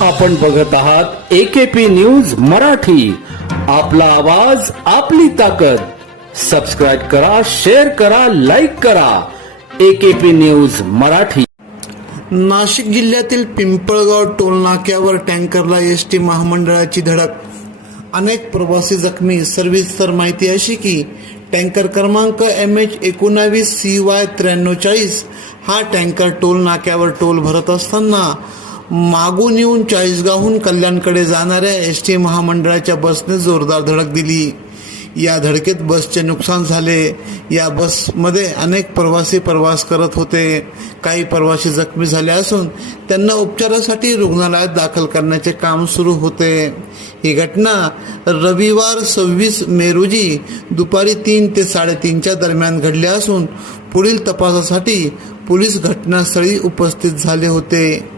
आपण बघत आहात एकेपी न्यूज मराठी. आपला आवाज आपली ताकद. सबस्क्राईब करा शेअर करा लाईक करा. AKP news Marathi. नाशिक जिल्ह्यातील पिंपळगाव टोल नाक्यावर टँकरला एस टी महामंडळाची धडक. अनेक प्रवासी जखमी. सर्व्हिसर माहिती अशी की टँकर क्रमांक एम एच एकोणावीस सी वाय त्र्याण्णव चाळीस हा टँकर टोल नाक्यावर टोल भरत असताना मागून येऊन चाळीसगावहून कल्याणकडे जाणाऱ्या एस टी महामंडळाच्या बसने जोरदार धडक दिली. या धडकेत बसचे नुकसान झाले. या बसमध्ये अनेक प्रवासी प्रवास करत होते. काही प्रवासी जखमी झाले असून त्यांना उपचारासाठी रुग्णालयात दाखल करण्याचे काम सुरू होते. ही घटना रविवार सव्वीस मे रोजी दुपारी तीन ते साडेतीनच्या दरम्यान घडली असून पुढील तपासासाठी पोलीस घटनास्थळी उपस्थित झाले होते.